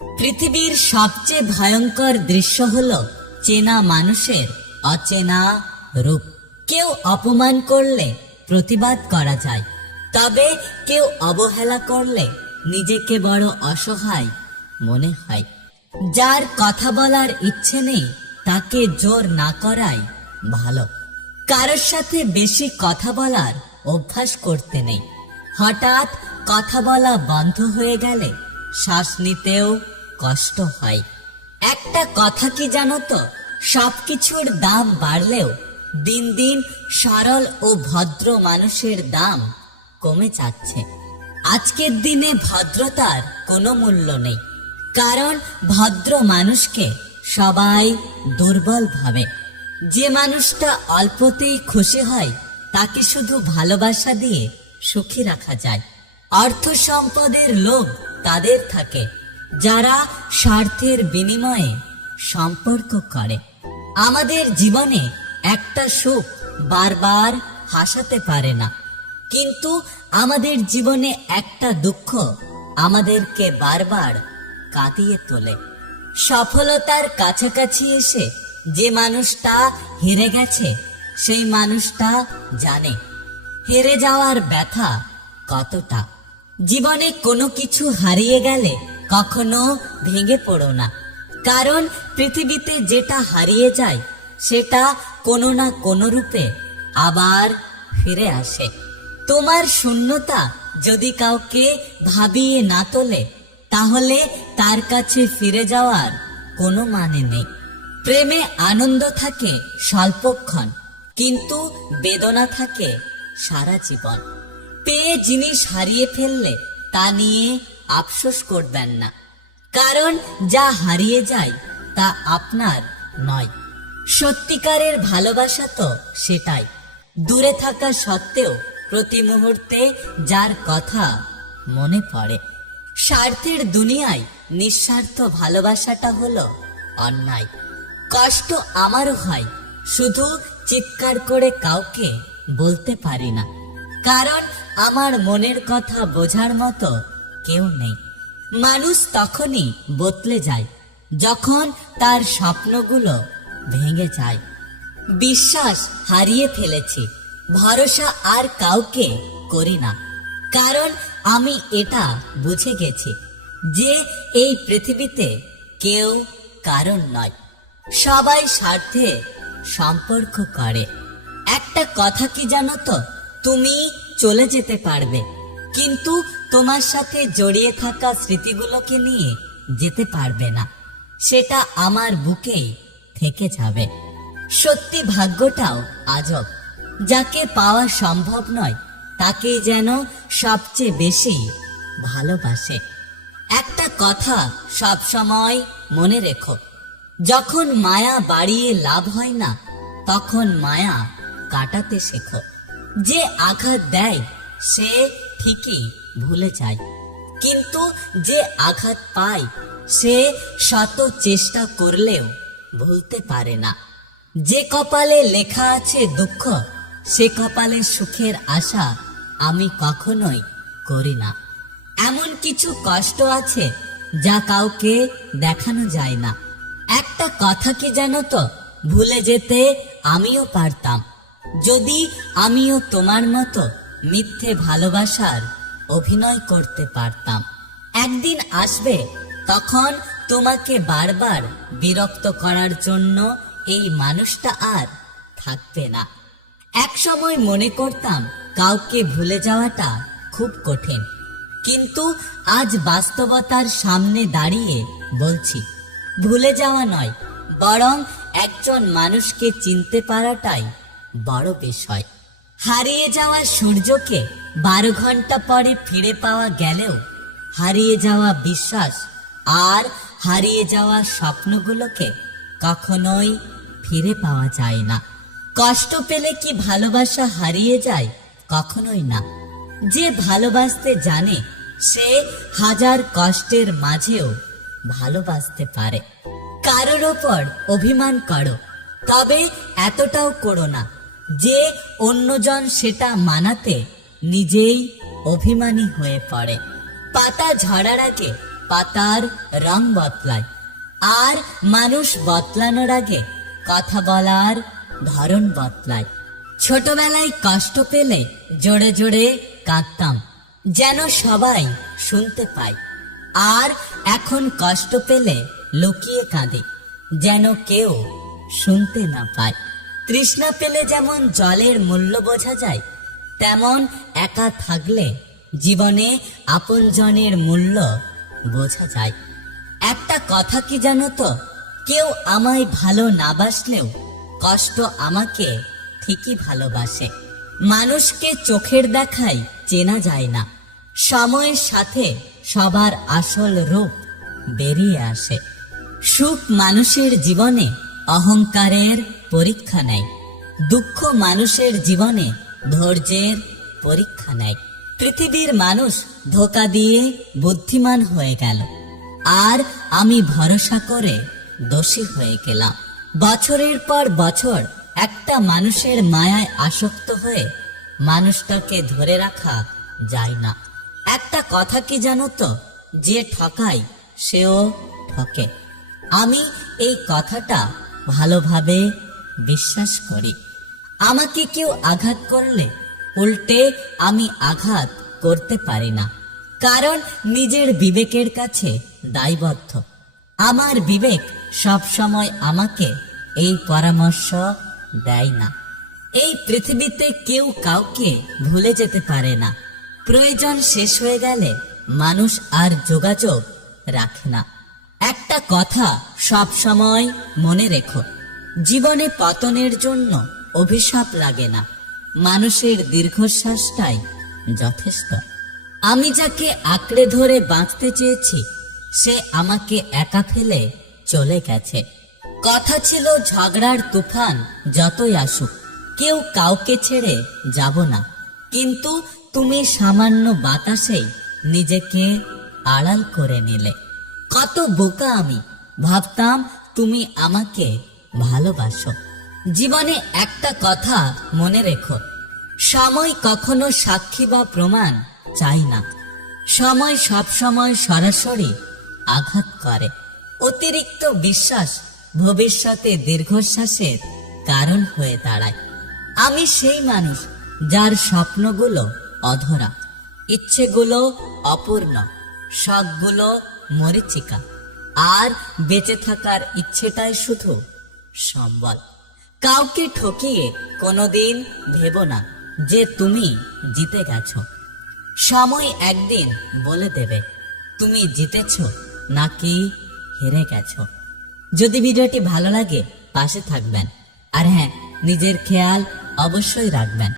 পৃথিবীর সবচেয়ে ভয়ঙ্কর দৃশ্য হলো চেনা মানুষের অচেনা রূপ। কেউ অপমান করলে প্রতিবাদ করা যায়, তবে কেউ অবহেলা করলে নিজেকে বড় অসহায় মনে হয়। যার কথা বলার ইচ্ছে নেই তাকে জোর না করাই ভালো। কারোর সাথে বেশি কথা বলার অভ্যাস করতে নেই। হঠাৎ কথা বলা বন্ধ হয়ে গেলে শ্বাস নিতেও কষ্ট হয়। একটা কথা কি জানো তো, সবকিছুর দাম বাড়লেও দিন দিন সরল ও ভদ্র মানুষের দাম কমে যাচ্ছে। আজকের দিনে ভদ্রতার কোনো মূল্য নেই, কারণ ভদ্র মানুষকে সবাই দুর্বল ভাবে। যে মানুষটা অল্পতেই খুশি হয় তাকে শুধু ভালোবাসা দিয়ে সুখী রাখা যায়। অর্থ সম্পদের লোভ তাদের থাকে যারা স্বার্থের বিনিময়ে সম্পর্ক করে। আমাদের জীবনে একটা সুখ বারবার হাসাতে পারে না, কিন্তু আমাদের জীবনে একটা দুঃখ আমাদেরকে বারবার কাঁদিয়ে তোলে। সফলতার কাছাকাছি এসে যে মানুষটা হেরে গেছে সেই মানুষটা জানে হেরে যাওয়ার ব্যথা কতটা। জীবনে কোনো কিছু হারিয়ে গেলে কখনো ভেঙে পড়ো না, কারণ পৃথিবীতে যেটা হারিয়ে যায় সেটা কোনো না কোনো রূপে আবার ফিরে আসে। তোমার শূন্যতা যদি কাউকে ভাবিয়ে না তোলে তাহলে তার কাছে ফিরে যাওয়ার কোনো মানে নেই। প্রেমে আনন্দ থাকে স্বল্পক্ষণ, কিন্তু বেদনা থাকে সারা জীবন। পেয়ে জিনিস হারিয়ে ফেললে তা নিয়ে আফসোস করবেন না, কারণ যা হারিয়ে যায় তা আপনার নয়। সত্যিকারের ভালোবাসা তো সেটাই, দূরে থাকা সত্ত্বেও প্রতি মুহূর্তে যার কথা মনে পড়ে। স্বার্থের দুনিয়ায় নিঃস্বার্থ ভালোবাসাটা হলো অন্যায়। কষ্ট আমারও হয়, শুধু চিৎকার করে কাউকে বলতে পারি না, কারণ আমার মনের কথা বোঝার মতো কেউ নেই। মানুষ তখনই বদলে যায় যখন তার স্বপ্নগুলো ভেঙে যায়। বিশ্বাস হারিয়ে ফেলেছি, ভরসা আর কাউকে করি না, কারণ আমি এটা বুঝে গেছি যে এই পৃথিবীতে কেউ কারণ নয়, সবাই স্বার্থে সম্পর্ক করে। একটা কথা কি জানো তো, তুমি চলে যেতে পারবে, কিন্তু তোমার সাথে জড়িয়ে থাকা স্মৃতিগুলোকে নিয়ে যেতে পারবে না। সেটা আমার বুকেই থেকে যাবে। সত্যি ভাগ্যটাও আজব, যাকে পাওয়া সম্ভব নয় তাকেই যেন সবচেয়ে বেশি ভালোবাসে। একটা কথা সব সময় মনে রেখো, যখন মায়া বাড়িয়ে লাভ হয় না তখন মায়া কাটাতে শেখো। যে আঘাত দেয় সে ঠিকই ভুলে যায়, কিন্তু যে আঘাত পায় সে শত চেষ্টা করলেও ভুলতে পারে না। যে কপালে লেখা আছে দুঃখ, সে কপালে সুখের আশা আমি কখনোই করি না। এমন কিছু কষ্ট আছে যা কাউকে দেখানো যায় না। একটা কথা কি জানো তো, ভুলে যেতে আমিও পারতাম যদি আমিও তোমার মতো মিথ্যে ভালোবাসার অভিনয় করতে পারতাম। একদিন আসবে তখন তোমাকে বারবার বিরক্ত করার জন্য এই মানুষটা আর থাকবে না। এক সময় মনে করতাম কাউকে ভুলে যাওয়াটা খুব কঠিন, কিন্তু আজ বাস্তবতার সামনে দাঁড়িয়ে বলছি ভুলে যাওয়া নয়, বরং একজন মানুষকে চিনতে পারাটাই বড় বিষয়। হারিয়ে যাওয়া সূর্যকে 12 ঘন্টা পরে ফিরে পাওয়া গেলেও হারিয়ে যাওয়া বিশ্বাস আর হারিয়ে যাওয়া স্বপ্নগুলোকে কখনোই ফিরে পাওয়া যায় না। কষ্ট পেলে কি ভালোবাসা হারিয়ে যায়? কখনোই না। যে ভালোবাসতে জানে সে হাজার কষ্টের মাঝেও ভালোবাসতে পারে। কারোর ওপর অভিমান করো, তবে এতটাও করো না যে অন্যজন সেটা মানাতে নিজেই অভিমানী হয়ে পড়ে। পাতা ঝরার আগে পাতার রং বদলায়, আর মানুষ বদলানোর আগে কথা বলার ধরন বদলায়। ছোটবেলায় কষ্ট পেলে জোরে জোরে কাঁদতাম, যেন সবাই শুনতে পায়। আর এখন কষ্ট পেলে লুকিয়ে কাঁদে, যেন কেউ শুনতে না পায়। তৃষ্ণা পেলে যেমন জলের মূল্য বোঝা যায়, তেমন একা থাকলে জীবনে আপনজনের মূল্য বোঝা যায়। একটা কথা কি জানো তো, কেউ আমায় ভালো না বাসলেও কষ্ট আমাকে ঠিকই ভালোবাসে। মানুষকে চোখের দেখায় চেনা যায় না, সময়ের সাথে সবার আসল রূপ বেরিয়ে আসে। সুখ মানুষের জীবনে অহংকারের পরীক্ষা নেয়, দুঃখ মানুষের জীবনে ধৈর্যের পরীক্ষা নেয়। পৃথিবীর মানুষ ধোঁকা দিয়ে বুদ্ধিমান হয়ে গেল, আর আমি ভরসা করে দোষী হয়ে গেলাম। বছরের পর বছর একটা মানুষের মায়ায় আসক্ত হয়ে মানুষটাকে ধরে রাখা যায় না। একটা কথা কি জানো তো, যে ঠকায় সেও ঠকে। আমি এই কথাটা ভালোভাবে বিশ্বাস করি। আমাকে কেউ আঘাত করলে উল্টে আমি আঘাত করতে পারি না, কারণ নিজের বিবেকের কাছে দায়বদ্ধ। আমার বিবেক সব সময় আমাকে এই পরামর্শ দেয় না। এই পৃথিবীতে কেউ কাউকে ভুলে যেতে পারে না। প্রয়োজন শেষ হয়ে গেলে মানুষ আর যোগাযোগ রাখে না। একটা কথা সব সময় মনে রেখো, জীবনে পতনের জন্য অভিশাপ লাগে না, মানুষের দীর্ঘশ্বাসটাই যথেষ্ট। আমি যাকে আঁকড়ে ধরে বাঁচতে চেয়েছি, সে আমাকে একা ফেলে চলে গেছে। কথা ছিল ঝগড়ার তুফান যতই আসুক, কেউ কাউকে ছেড়ে যাব না, কিন্তু তুমি সামান্য বাতাসেই নিজেকে আড়াল করে নিলে। কত বোকা আমি, ভাবতাম তুমি আমাকে ভালোবাসো। জীবনে একটা কথা মনে রেখো, সময় কখনো সাক্ষী বা প্রমাণ চাই না। সময় সব সময় সরাসরি আঘাত করে। অতিরিক্ত বিশ্বাস ভবিষ্যতে দীর্ঘশ্বাসের কারণ হয়ে দাঁড়ায়। আমি সেই মানুষ যার স্বপ্নগুলো অধরা, ইচ্ছেগুলো অপূর্ণ, শখগুলো মরীচিকা, আর বেঁচে থাকার ইচ্ছেটাই শুধু সম্বল। কাউকে ঠকিয়ে কোনোদিন ভেবো না যে তুমি জিতে গেছো। সময় একদিন বলে দেবে তুমি জিতেছো নাকি হেরে গেছো। যদি ভিডিওটি ভালো লাগে পাশে থাকবেন, আর হ্যাঁ, নিজের খেয়াল অবশ্যই রাখবেন।